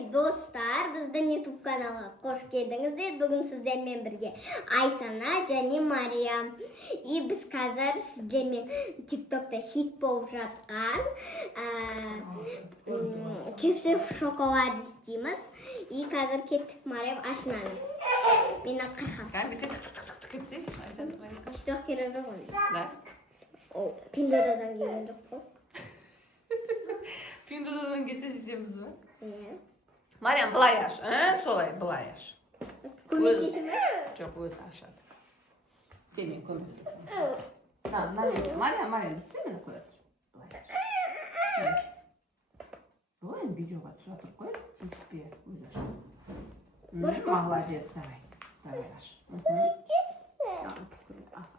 Assalomu do'stlar, bizning YouTube kanaliga xush keldingizlar. Bugun sizlarмен birga Aysana және Maryam. Biz hozir sizlarмен TikTokda hit bo'lib жатқан chipsi shokolad isteymiz. Hozir ketdik Maryam ashmani. Meni qirqam. Hangisi tık Aysana Maryam. Çok kerakroq uni. Da. O Pindoradan kelgan yo'q-ku. Pindoradan kelsa yeyamiz mi? Maryam былай аш, солай, былай аш. көмектесіңбі? Жоқ, өзі ашады. Кел, мен көмектесемін. Мариям, бітсе мені қояды. Былай аш. Ой, енді видеоға түсіп жатыр қой, тиіспе, өзі аш. Молодец, давай аш.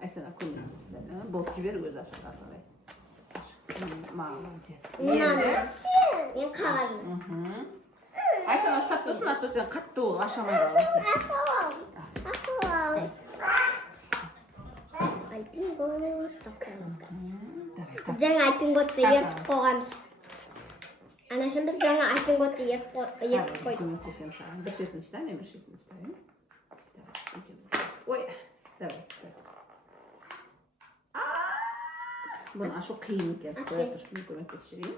Айсана көмектесті. Болып жібер, өзі ашады. Молодец. Мен қаладым. Айсана ұстап тұрсын, атты сен қатты ол ашамай қаласың. Альпинготты қоймызға. Жаңа альпинготты ертіп қойғамыз. Анашым біз жаңа альпинготты ертіп қойдық. Көмектесем саған. Бір шетін ұста, мен бір шетін ұстайын. Ой, давай. Бұны ашу қиын екен. Қоя тұр, мен көмектесіп жүрейін.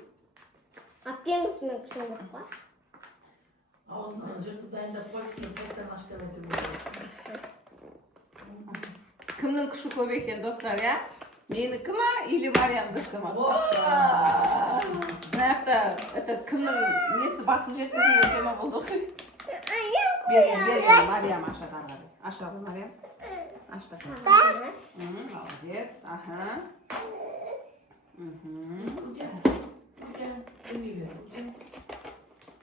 Апкеңіз мен күшін көріп қой. Ağzından jırtıp dayında koyayım, tekrar başlamayı bulur. Кімнің күші көп екен, достар, я? Менікі ма, или Мариямдікі ма? Мына жақта кімнің несі басы жетті деген тема болды ғой. Бер, Мариям ашады арғады. Ашады, Мариям. Ашты. Молодец, аха.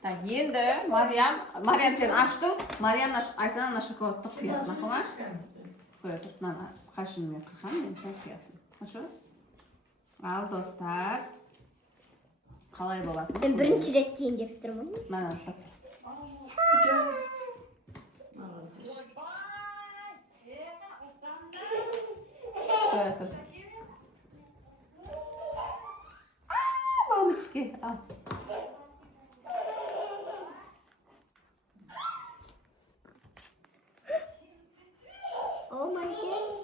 Так, енді Мариям сен аштың, Мариям Айсана шоколадты құяды, мақұл? Қоя тұр, мына қашынмен қырқан, мен сен құясың. Хорошо? Ал, достар. Қалай болады? Мен бірінші рет дейін деп тұрмын. Мана ұстап. Қоя тұр. Мамочки, ал.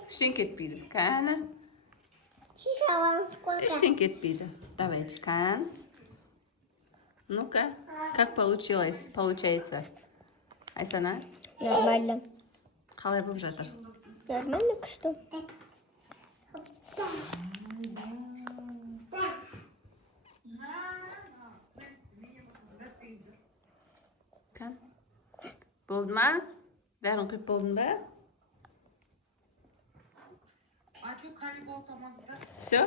Ештен кетпейді. Кәні? Ештен кетпейді. Давайте, кән. Ну-ка, как получается? Айсана? Нормально. Қалай болып жатыр? Нормально күшті. Кән? Болды ма? Бәрін құйып болдың ба? Все?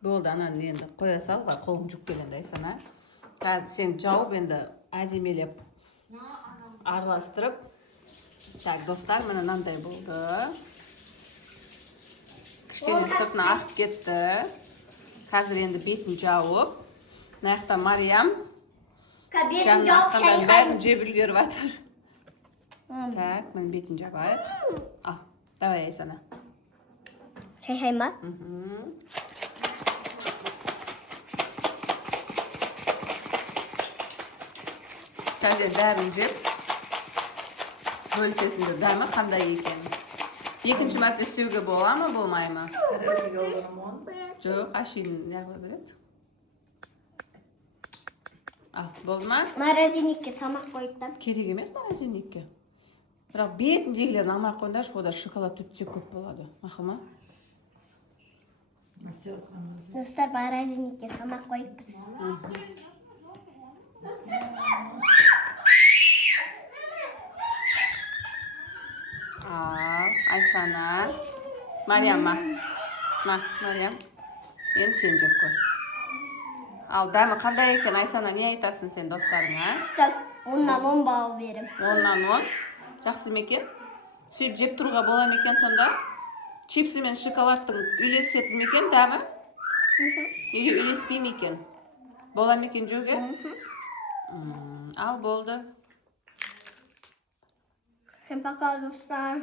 Болды, ананы енді қоя салға, қолың жүктелінді Айсана. Қазір сен жауып енді әдемелеп араластырып. Так, достар, міне мынандай болды. Кішкене сыртына ағып кетті. Қазір енді бетін жауып. Мына жақта Мариям жанына аққандан бәрін жеп үлгеріп жатыр. Так, мен бетін жабайық. Ал, давай Айсана. Шай ма? Қазір бәрін жеп бөлісесіңдер, дәмі қандай екен. Екінші мәрте істеуге бола ма, болмай ма? Жоқ, ашин неғыла береді. Ал, болды ма? Морозильникке салмақ қойыптан. Керек емес морозильникке. Бірақ бетін жегілерін алмай қойындаршы, ода шоколад өтсе көп болады. Мақыл ма? Достар, морозильникке салмақ қойыппыз. Ал, Айсана. Мариям ма? Мариям. Енді сен жеп көр. Ал, дәмі қандай екен, Айсана, не айтасың сен достарыңа? Стоп, 10-нан 10 бал берім. 10-нан 10. Жақсы мекен? Сөйтіп жеп тұруға бола мекен сонда? Чипсы мен шоколадтың үйлесетін мекен дәмі? Или үйлеспей мекен? Бола мекен жоғы? Ал, болды. Пока, достар.